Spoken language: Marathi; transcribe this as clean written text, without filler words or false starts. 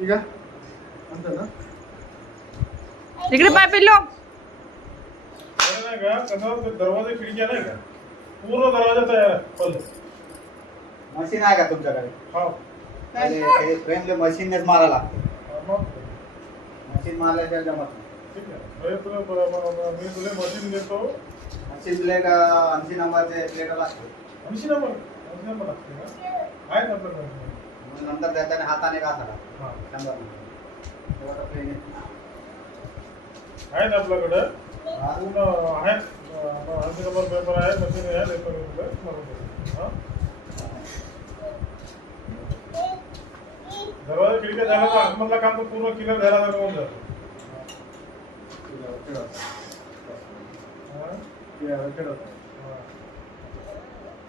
ठीक आहे म्हणतो ना इकडे पाय पिल्लो नाही का कसं दरवाजा खिडक्या नाही का पूर्ण दरवाजा तयार आहे पल्ल मशीन आहे का तुमच्याकडे? हा हे फ्रेमले मशीननेच मारा लागते. मग मशीन मारल्याशिवाय जमत नाही. ठीक आहे मी तुला मशीन देतो. मशीन प्लेट 80 नंबरचे प्लेट लागते. 80 नंबर लागते का आहे ना आपल्याकडे मग नंतर त्याच्याने हाताने घासायला हां 100 नंबर तेव्हा तर प्लेन येत नाही. आहे ना आपल्याकडे हा. पूर्ण आहे 80 नंबर पेपर आहे मशीन आहे देतो मी तुला मारून देतो. हां दरवाजा खिडक्या झाला तर आतमधला काम तर पूर्ण क्लिअर झाला तर होऊन जातो. हां खेळत